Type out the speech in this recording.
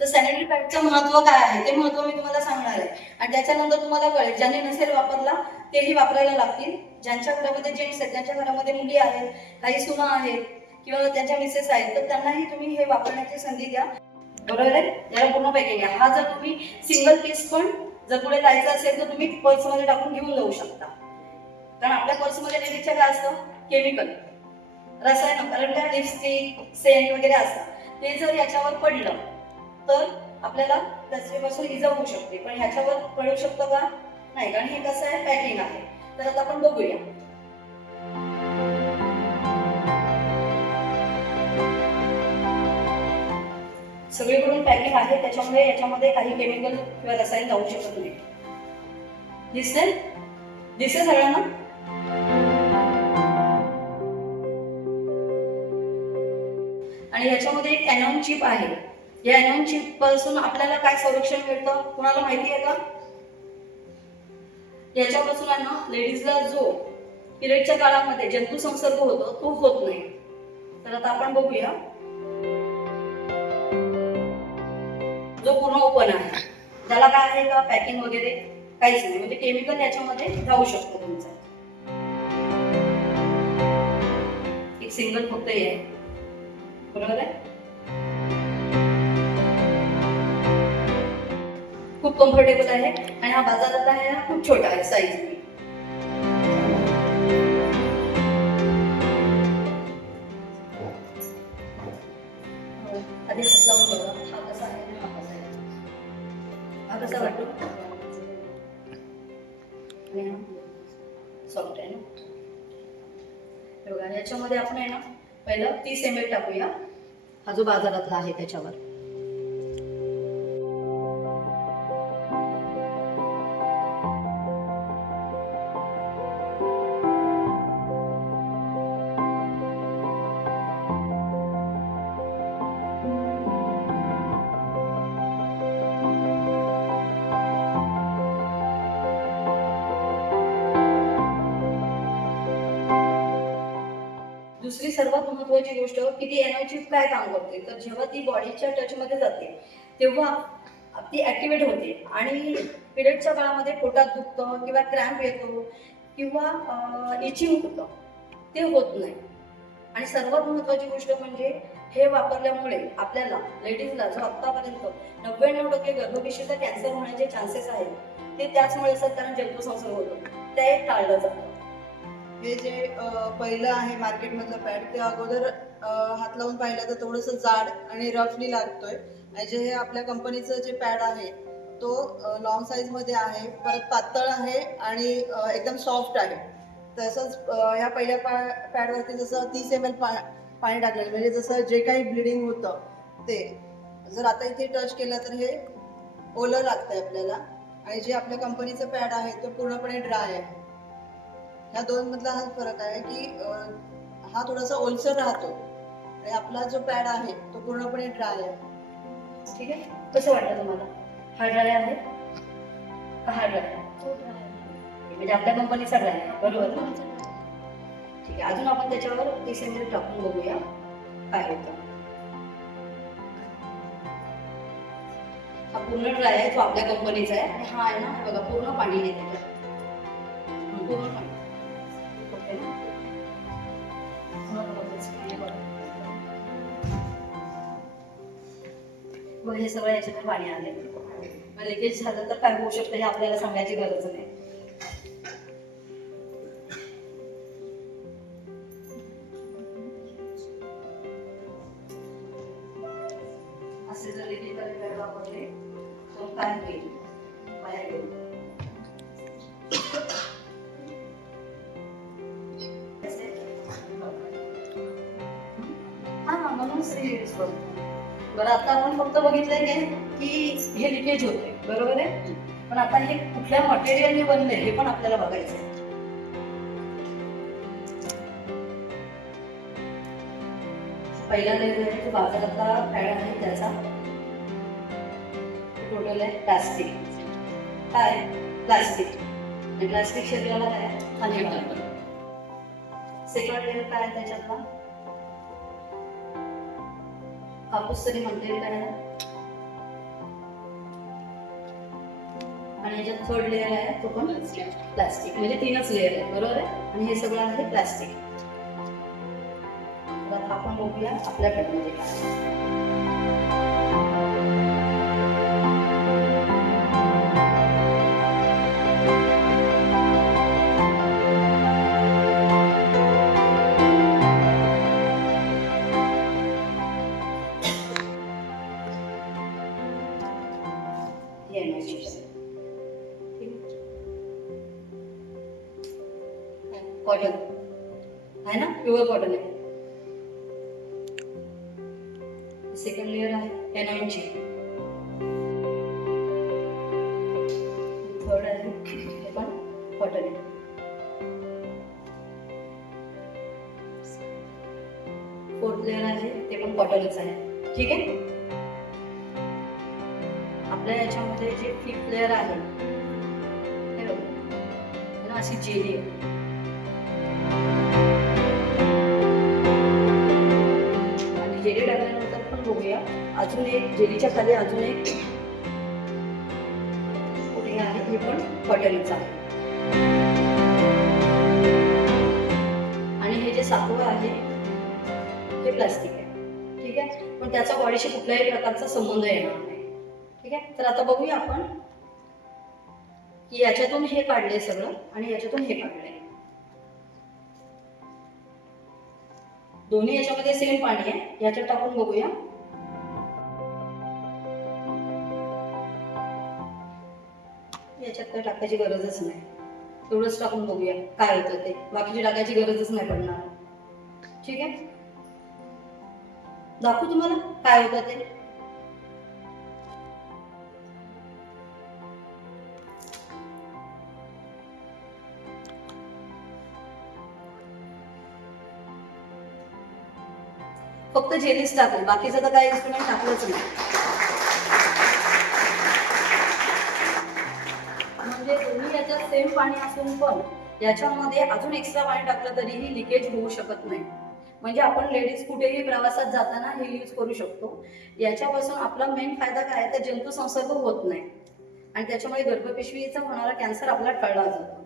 तर सॅनिटरी पॅडचं महत्त्व काय आहे ते महत्त्व मी तुम्हाला सांगणार आहे आणि त्याच्यानंतर तुम्हाला कळेल ज्यांनी नसेल वापरला तेही वापरायला लागतील. ज्यांच्या घरामध्ये जेंट्स आहेत, ज्यांच्या घरामध्ये मुली आहेत, काही सुना आहेत किंवा त्यांच्या मिसेस आहेत, तर त्यांनाही तुम्ही हे वापरण्याची संधी द्या. बरोबर आहे? याला पूर्ण पॅकिंग आहे. हा जर तुम्ही सिंगल पीस पण जर पुढे जायचं असेल तर तुम्ही पर्समध्ये टाकून घेऊन जाऊ शकता. कारण आपल्या पर्समध्ये लेडीजच्या काय असतं? केमिकल, रसायन, कारण काय लिपस्टिक, सेंट वगैरे असतात. ते जर याच्यावर पडलं तर आपल्याला त्याच्यापासून इजा होऊ शकते. पण ह्याच्यावर पडू शकतं का? नाही, कारण हे कसं आहे? पॅकिंग आहे. तर आता आपण बघूया. सगळीकडून पॅकिंग आहे, त्याच्यामुळे याच्यामध्ये काही केमिकल किंवा रसायन जाऊ शकत नाही. दिसते सगळ्यांना? आणि याच्यामध्ये एक एनॉन चिप आहे. या एनॉन चिप पासून आपल्याला काय संरक्षण मिळतं कुणाला माहिती आहे का? याच्यापासून आहे ना लेडीजला जो पिरियडच्या काळामध्ये जंतू संसर्ग होतो तो होत नाही. तर आता आपण बघूया. जो पूर्ण ओपन आहे, त्याला काय आहे का पॅकिंग वगैरे काहीच नाही, म्हणजे केमिकल याच्यामध्ये जाऊ शकतो तुमचं. एक सिंगल फक्त हे आहे, बरोबर आहे? खूप कम्फर्टेबल आहे आणि हा बाजारात आहे ना खूप छोटा आहे साईज. आधी हात लावून बघा हा कसा आहे आणि हा कसा आहे. हा कसा वाटतो? सॉफ्ट आहे ना. बघा याच्यामध्ये आपण आहे ना पहिलं 30 ml टाकूया. हा जो बाजारातला आहे त्याच्यावर. दुसरी सर्वात महत्त्वाची गोष्ट की ती एनॉन चिप काय काम करते, तर जेव्हा ती बॉडीच्या टचमध्ये जाते तेव्हा ती ॲक्टिवेट होते आणि पिरियडच्या काळामध्ये पोटात दुखतं किंवा क्रॅम्प येतो किंवा इचिंग होतं, ते होत नाही. आणि सर्वात महत्त्वाची गोष्ट म्हणजे हे वापरल्यामुळे आपल्याला लेडीजला जो आत्तापर्यंत 99% गर्भपिशवीचा कॅन्सर होण्याचे चान्सेस आहेत ते त्याचमुळे असतात, कारण जंतुसंसर्ग होतो, ते टाळलं जातं. हे जे पहिलं आहे मार्केटमधलं पॅड ते अगोदर हात लावून पाहिलं तर थोडंसं जाड आणि रफली लागतोय आणि जे हे आपल्या कंपनीचं जे पॅड आहे तो लॉंग साईजमध्ये आहे, परत पातळ आहे आणि एकदम सॉफ्ट आहे. तसंच ह्या पहिल्या पॅडवरती जसं 30 ml पाणी टाकलेलं, म्हणजे जसं जे काही ब्लिडिंग होतं ते जर आता इथे टच केलं तर हे ओलं लागतंय आपल्याला आणि जे आपल्या कंपनीचं पॅड आहे तो पूर्णपणे ड्राय आहे. ह्या दोन मधला हा फरक आहे की हा थोडासा ओलसर राहतो आणि आपला जो पॅड आहे तो पूर्णपणे ड्राय आहे. ठीक आहे, कसं वाटतं तुम्हाला? हा ड्राय आहे का हा ड्राय? म्हणजे आपल्या कंपनीचा ड्राय आहे, बरोबर ना? ठीक आहे, अजून आपण त्याच्यावर 30 ml टाकून बघूया काय होतं. हा पूर्ण ड्राय आहे, तो आपल्या कंपनीचा आहे आणि हा आहे ना बघा पूर्ण पाणी आहे त्याच्यात, पूर्ण पाणी. मग हे सगळं याच्यात पाणी आले, लिकेज झालं तर काय होऊ शकतं हे आपल्याला सांगायची गरज नाही. असे जर लिकेज वापरले तर काय होईल? बाहेर येईल. बरं, आता आपण फक्त बघितलंय की हे लिकेज होते, बरोबर आहे, पण आता हे कुठल्या मटेरियलने बनले हे पण आपल्याला बघायचं आहे. पहिला लेवल आहे तो बाजारातला पॅड आहे त्याचा टोटल आहे प्लास्टिक. काय प्लास्टिक, प्लास्टिक शरीराला काय हानिकारक. सेकंड लेवल काय आहे त्याच्यातला कापूस तरी म्हणता येईल काय, आणि याच्यात थर्ड लेअर आहे तो पण प्लास्टिक, म्हणजे 3च लेअर आहे, बरोबर आहे. आणि हे सगळं आहे प्लास्टिक. तर आता आपण बघूया आपल्या पॅडमध्ये काय. हे आहे माझी कॉटन आहे ना, प्युअर कॉटन आहे. सेकंड लेअर आहे एनॉइनची. थर्ड आहे हे पण कॉटन आहे. फोर्थ लेअर आहे ते पण कॉटनच आहे. ठीक आहे. आपल्या याच्यामध्ये जे फिफ्थ लेअर आहे हे बघा, अशी जेली आहे. आणि जेली टाकल्यानंतर पण बघूया अजून एक जेलीच्या खाली अजून एक कुठे आहे, हे पण कॉटनच आहे. आणि हे जे सातवं आहे हे प्लास्टिक आहे. ठीक आहे. पण त्याचा बॉडीशी कुठल्याही प्रकारचा संबंध येणार नाही. ठीक आहे. तर आता बघूया आपण की याच्यातून हे काढले सगळं आणि याच्यातून हे काढले. दोन्ही याच्यामध्ये सेम पाणी आहे. याच्यात टाकून बघूया. याच्यात काही टाकायची गरजच नाही. तेवढंच टाकून बघूया काय होतं ते. बाकीची टाकायची गरजच नाही पडणार. ठीक आहे. दाखवू तुम्हाला काय होतं ते. फक्त जेलीच टाकली, बाकीचं तर काही इन्स्ट्रुमेंट टाकलंच नाही. म्हणजे दोन्ही याच्यात सेम पाणी असून पण याच्यामध्ये अजून एक्स्ट्रा पाणी टाकलं तरीही लिकेज होऊ शकत नाही. म्हणजे आपण लेडीज कुठेही प्रवासात जाताना हे यूज करू शकतो. याच्यापासून आपला मेन फायदा काय आहे तर जंतू संसर्ग होत नाही आणि त्याच्यामुळे गर्भपिशवीचा होणारा कॅन्सर आपला टळला जातो.